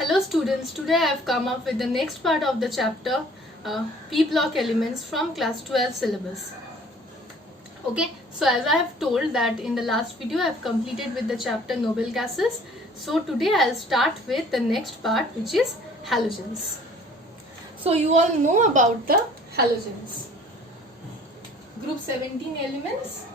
Hello students, today I have come up with the next part of the chapter P block elements from class 12 syllabus. Okay, so as I have told that in the last video I have completed with the chapter noble gases. So today I will start with the next part, which is halogens. So you all know about the halogens. Group 17 elements,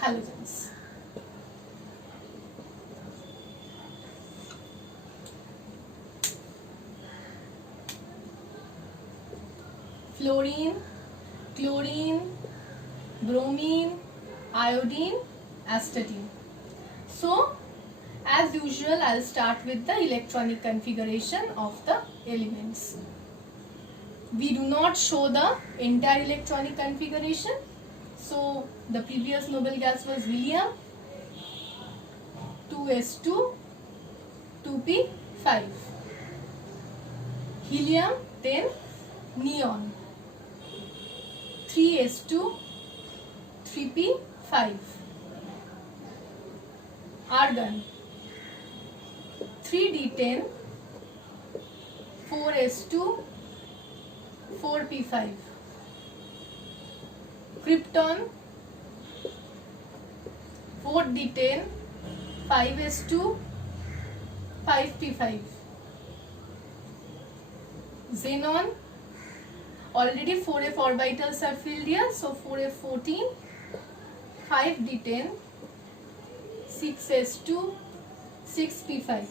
halogens. Fluorine, chlorine, bromine, iodine, astatine. So as usual I will start with the electronic configuration of the elements. We do not show the entire electronic configuration. So the previous noble gas was helium, 2s2, 2p5. Helium, then neon, 3s2, 3p5. Argon, 3d10, 4s2, 4p5. Krypton, 4d10, 5s2, 5p5. Xenon, already 4f orbitals are filled here, so 4f14, 5d10, 6s2, 6p5.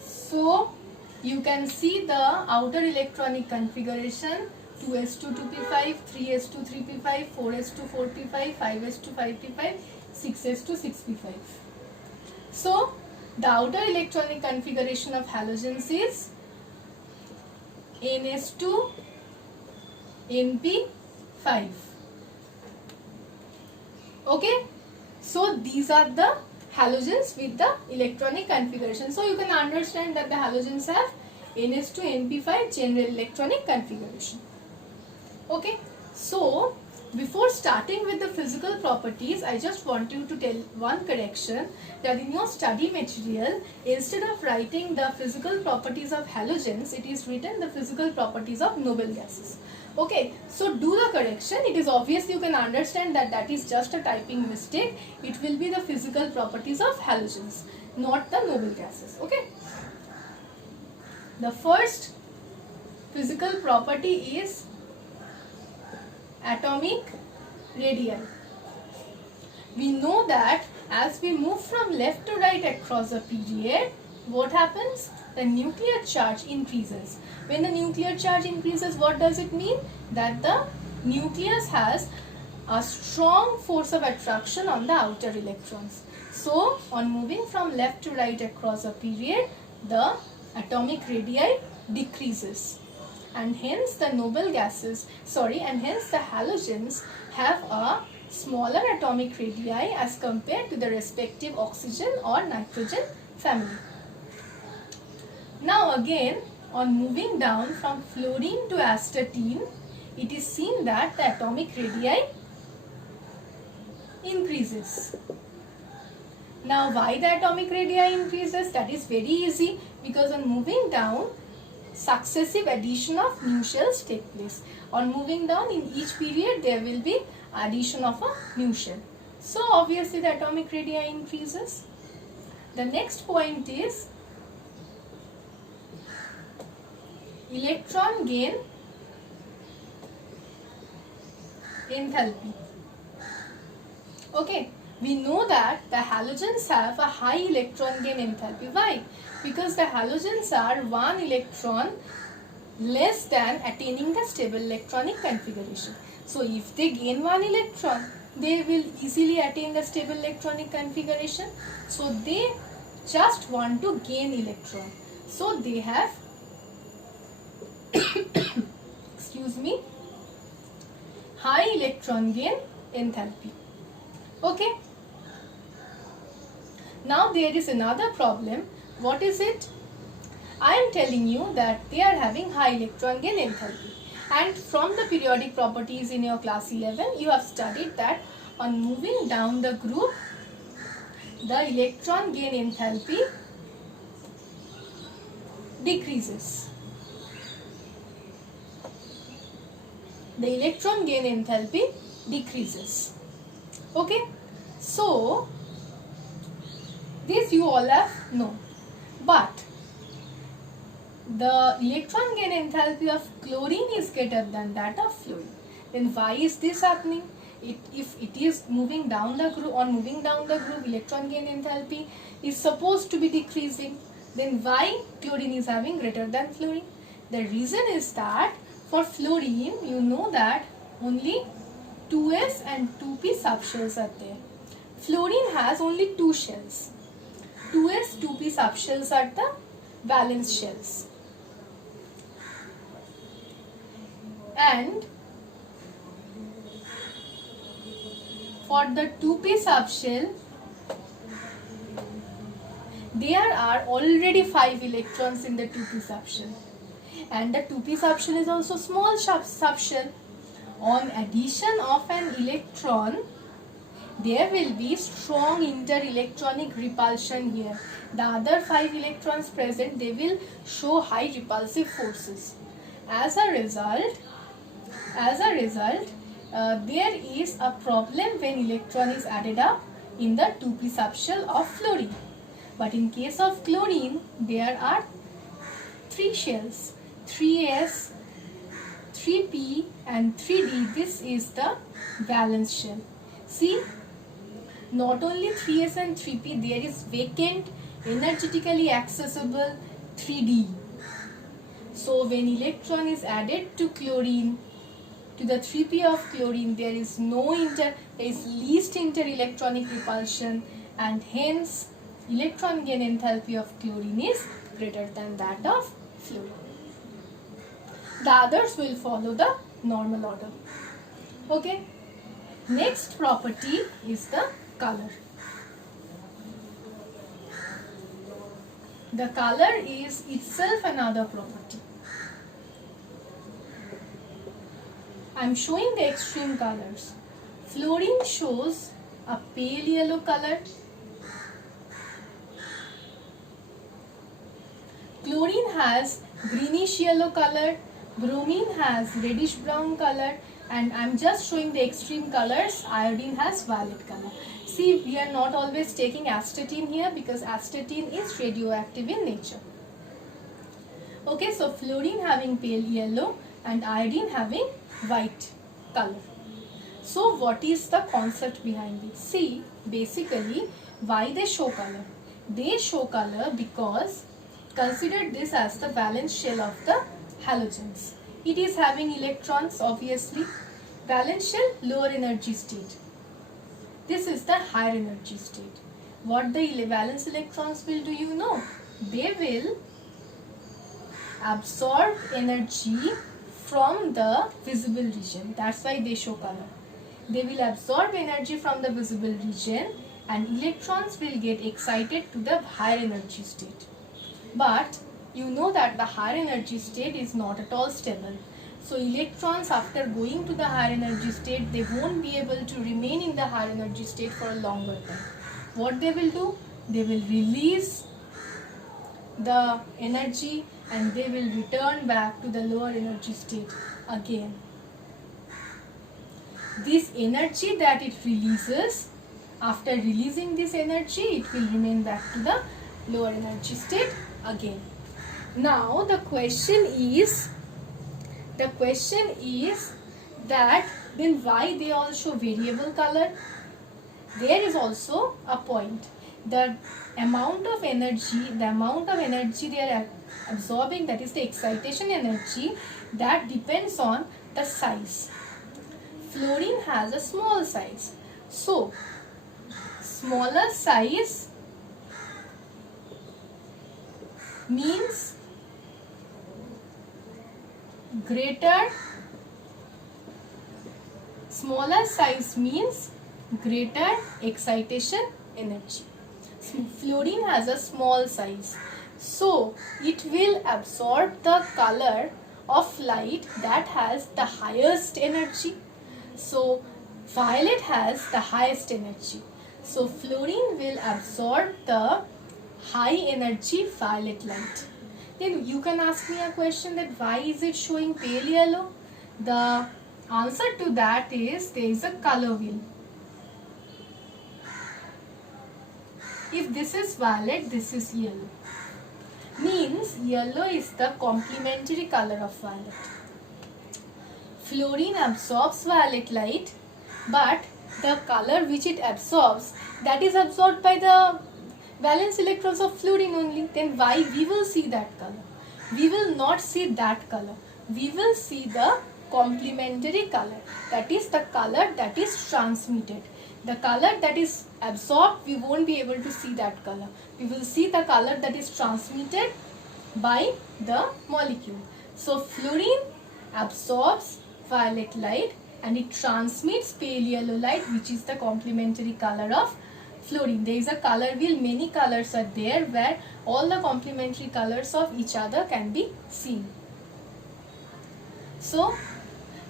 So you can see the outer electronic configuration: 2s2, 2p5, 3s2, 3p5, 4s2, 4p5, 5s2, 5p5, 6s2, 6p5. So the outer electronic configuration of halogens is ns2, np5. Okay, so these are the halogens with the electronic configuration. So you can understand that the halogens have ns2, np5 general electronic configuration. Okay, so before starting with the physical properties, I just want you to tell one correction, that in your study material, instead of writing the physical properties of halogens, it is written the physical properties of noble gases. Okay, so do the correction. It is obvious, you can understand that that is just a typing mistake. It will be the physical properties of halogens, not the noble gases. Okay, the first physical property is atomic radii. We know that as we move from left to right across a period, what happens? The nuclear charge increases. When the nuclear charge increases, what does it mean? That the nucleus has a strong force of attraction on the outer electrons. So on moving from left to right across a period, the atomic radii decreases. And hence the noble gases, and hence the halogens have a smaller atomic radii as compared to the respective oxygen or nitrogen family. Now again, on moving down from fluorine to astatine, it is seen that the atomic radii increases. Now why the atomic radii increases? That is very easy, because on moving down, successive addition of new shells take place. On moving down, in each period there will be addition of a new shell. So obviously the atomic radii increases. The next point is electron gain enthalpy. Okay, we know that the halogens have a high electron gain enthalpy. Why? Because the halogens are one electron less than attaining the stable electronic configuration. So if they gain one electron, they will easily attain the stable electronic configuration. So they just want to gain electron. So they have excuse me, high electron gain enthalpy. Okay. Now there is another problem. What is it? I am telling you that they are having high electron gain enthalpy. And from the periodic properties in your class 11, you have studied that on moving down the group, the electron gain enthalpy decreases. The electron gain enthalpy decreases. Okay, so this you all have known, but the electron gain enthalpy of chlorine is greater than that of fluorine. Then why is this happening? If it is moving down the group, electron gain enthalpy is supposed to be decreasing. Then why chlorine is having greater than fluorine? The reason is that for fluorine, you know that only 2s and 2p subshells are there. Fluorine has only 2 shells. 2s, 2p subshells are the valence shells. And for the 2p subshell, there are already 5 electrons in the 2p subshell. And the 2p subshell is also small subshell. On addition of an electron, there will be strong inter-electronic repulsion here. The other 5 electrons present, they will show high repulsive forces. As a result, there is a problem when electron is added up in the 2p subshell of fluorine. But in case of chlorine, there are 3 shells, 3s, 3p and 3d. This is the valence shell. See, not only 3s and 3p, there is vacant, energetically accessible 3d. So when electron is added to chlorine, to the 3p of chlorine, there is least inter-electronic repulsion, and hence electron gain enthalpy of chlorine is greater than that of fluorine. The others will follow the normal order. Okay. Next property is the color. The color is itself another property. I am showing the extreme colors. Fluorine shows a pale yellow color. Chlorine has greenish yellow color. Bromine has reddish brown color. And I am just showing the extreme colors. Iodine has violet color. See, we are not always taking astatine here because astatine is radioactive in nature. Okay, so fluorine having pale yellow and iodine having white color. So what is the concept behind it? See, basically why they show color? They show color because consider this as the valence shell of the halogens. It is having electrons, obviously. Valence shell, lower energy state. This is the higher energy state. What the valence electrons will do, you know? They will absorb energy from the visible region. That's why they show color. They will absorb energy from the visible region and electrons will get excited to the higher energy state. But you know that the higher energy state is not at all stable. So electrons, after going to the higher energy state, they won't be able to remain in the higher energy state for a longer time. What they will do? They will release the energy and they will return back to the lower energy state again. This energy that it releases, after releasing this energy, it will remain back to the lower energy state again. Now the question is that then why they all show variable color? There is also a point. The amount of energy they are absorbing, that is the excitation energy, that depends on the size. Fluorine has a small size. So, smaller size means greater excitation energy. Fluorine has a small size, so it will absorb the color of light that has the highest energy. So violet has the highest energy. So fluorine will absorb the high energy violet light. Then you can ask me a question that why is it showing pale yellow? The answer to that is there is a color wheel. If this is violet, this is yellow. Means yellow is the complementary color of violet. Fluorine absorbs violet light, but the color which it absorbs, that is absorbed by the valence electrons of fluorine only. Then why we will see that color? We will not see that color. We will see the complementary color. That is the color that is transmitted. The color that is absorbed, we won't be able to see that color. We will see the color that is transmitted by the molecule. So fluorine absorbs violet light and it transmits pale yellow light, which is the complementary color of fluorine. There is a color wheel, many colors are there where all the complementary colors of each other can be seen. So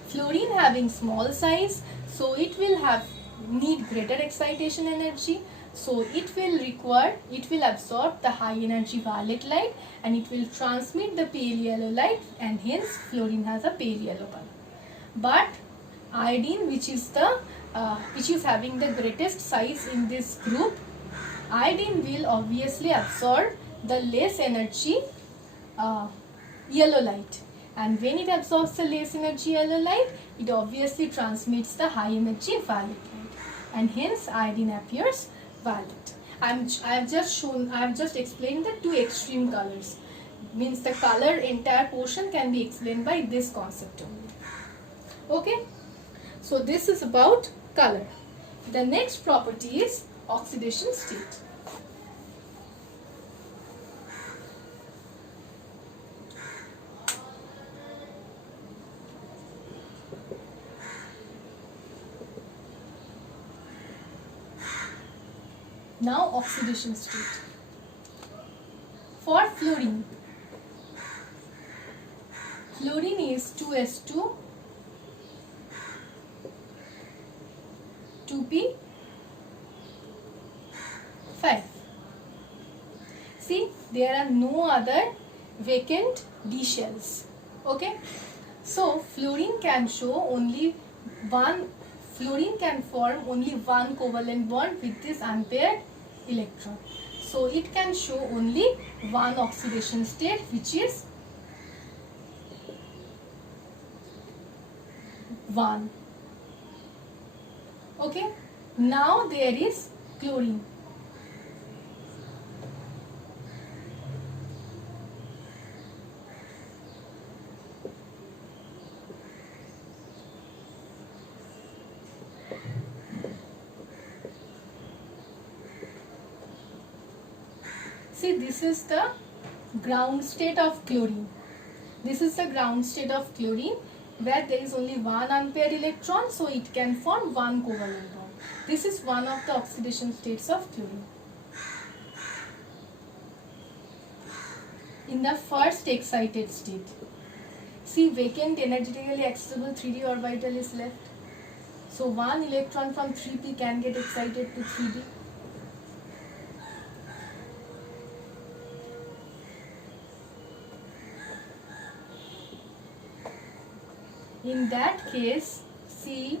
fluorine having small size, so it will need greater excitation energy, so it will absorb the high energy violet light and it will transmit the pale yellow light, and hence fluorine has a pale yellow color. But iodine, which is having the greatest size in this group, iodine will obviously absorb the less energy yellow light, and when it absorbs the less energy yellow light, it obviously transmits the high energy violet light, and hence iodine appears violet. I have just explained the two extreme colors. Means the color entire portion can be explained by this concept only. Okay, so this is about color. The next property is oxidation state. Now oxidation state. For fluorine, fluorine is 2s2 2p5. See, there are no other vacant D shells. Okay, so fluorine can form only one covalent bond with this unpaired electron. So it can show only one oxidation state, which is 1. Okay, now there is chlorine. See, this is the ground state of chlorine. This is the ground state of chlorine, where there is only one unpaired electron, so it can form one covalent bond. This is one of the oxidation states of chlorine. In the first excited state, see, vacant energetically accessible 3d orbital is left. So one electron from 3p can get excited to 3d. In that case, see,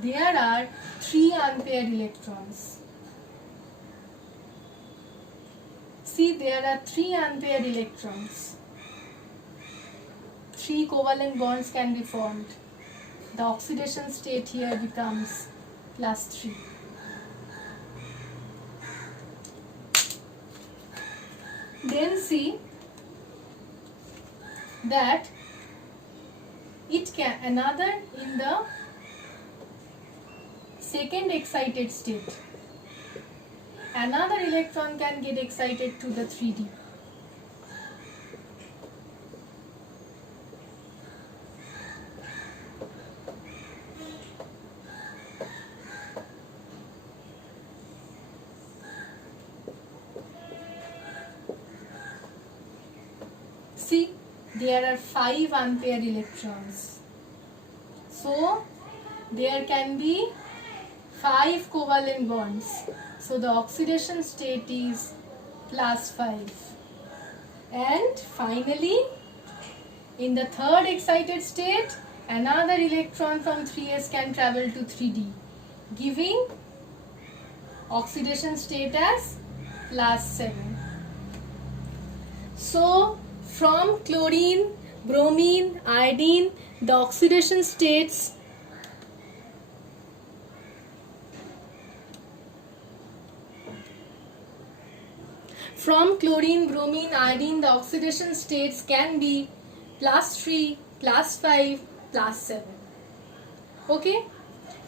there are 3 unpaired electrons. See, there are 3 unpaired electrons. 3 covalent bonds can be formed. The oxidation state here becomes +3. Then see that it can another in the second excited state, another electron can get excited to the 3d. See, there are 5 unpaired electrons. So there can be 5 covalent bonds. So the oxidation state is +5. And finally, in the third excited state, another electron from 3s can travel to 3d, giving oxidation state as +7. So from chlorine, bromine, iodine, the oxidation states the oxidation states can be +3, +5, +7. Okay?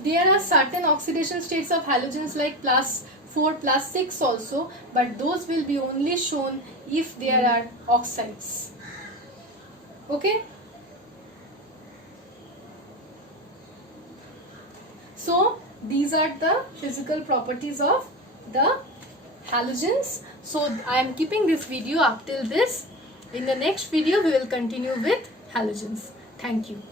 There are certain oxidation states of halogens like +4, +6 also, but those will be only shown if there are oxides. Okay? So these are the physical properties of the halogens. So I am keeping this video up till this. In the next video we will continue with halogens. Thank you.